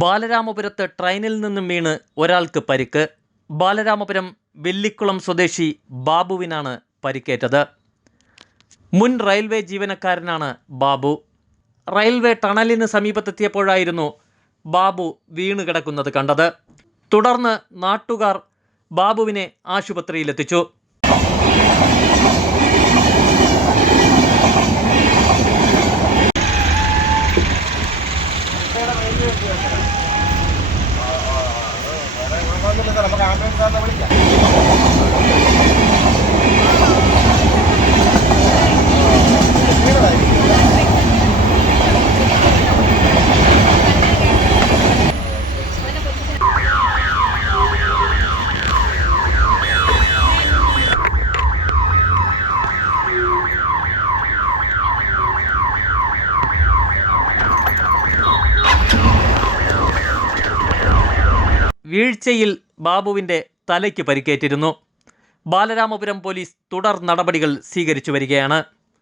ബാലരാമപുരത്ത് ട്രെയിനിൽ നിന്നും വീണ് ഒരാൾക്ക് പരിക്ക്. ബാലരാമപുരം വെല്ലിക്കുളം സ്വദേശി ബാബുവിനാണ് പരിക്കേറ്റത്. മുൻ റെയിൽവേ ജീവനക്കാരനാണ് ബാബു. റെയിൽവേ ടണലിന് സമീപത്തെത്തിയപ്പോഴായിരുന്നു ബാബു വീണ് കിടക്കുന്നത് കണ്ടത്. തുടർന്ന് നാട്ടുകാർ ബാബുവിനെ ആശുപത്രിയിലെത്തിച്ചു. വീഴ്ചയിൽ ബാബുവിൻ്റെ തലയ്ക്ക് പരിക്കേറ്റിരുന്നു. ബാലരാമപുരം പോലീസ് തുടർ നടപടികൾ സ്വീകരിച്ചു വരികയാണ്.